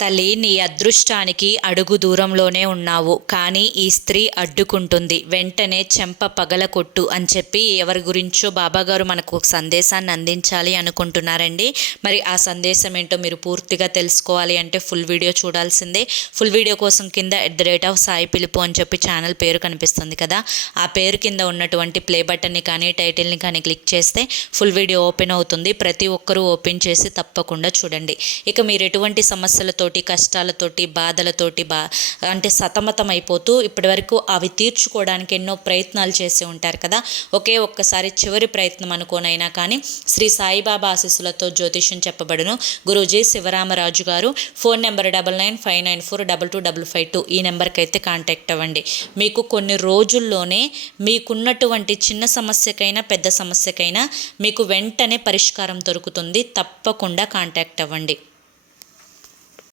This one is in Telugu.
తల్లి, నీ అదృష్టానికి అడుగు దూరంలోనే ఉన్నావు, కానీ ఈ స్త్రీ అడ్డుకుంటుంది. వెంటనే చెంప పగలకొట్టు అని చెప్పి ఎవరి గురించో బాబాగారు మనకు ఒక సందేశాన్ని అందించాలి అనుకుంటున్నారండి. మరి ఆ సందేశం ఏంటో మీరు పూర్తిగా తెలుసుకోవాలి అంటే ఫుల్ వీడియో చూడాల్సిందే. ఫుల్ వీడియో కోసం కింద @సాయి పిలుపు అని చెప్పి ఛానల్ పేరు కనిపిస్తుంది కదా, ఆ పేరు కింద ఉన్నటువంటి ప్లే బటన్ని కానీ టైటిల్ని కానీ క్లిక్ చేస్తే ఫుల్ వీడియో ఓపెన్ అవుతుంది. ప్రతి ఒక్కరూ ఓపెన్ చేసి తప్పకుండా చూడండి. ఇక మీరు ఎటువంటి సమస్యలతో కష్టాలతోటి బాధలతోటి అంటే సతమతం అయిపోతూ ఇప్పటివరకు అవి తీర్చుకోవడానికి ఎన్నో ప్రయత్నాలు చేసి ఉంటారు కదా, ఒక్కసారి చివరి ప్రయత్నం అనుకోనైనా కానీ శ్రీ సాయిబాబా ఆశీస్సులతో జ్యోతిష్యం చెప్పబడును. గురూజీ శివరామరాజు గారు. Phone number 995994225552. ఈ నెంబర్కి అయితే కాంటాక్ట్ అవ్వండి. మీకు కొన్ని రోజుల్లోనే మీకున్నటువంటి చిన్న సమస్యకైనా పెద్ద సమస్యకైనా మీకు వెంటనే పరిష్కారం దొరుకుతుంది. తప్పకుండా కాంటాక్ట్ అవ్వండి.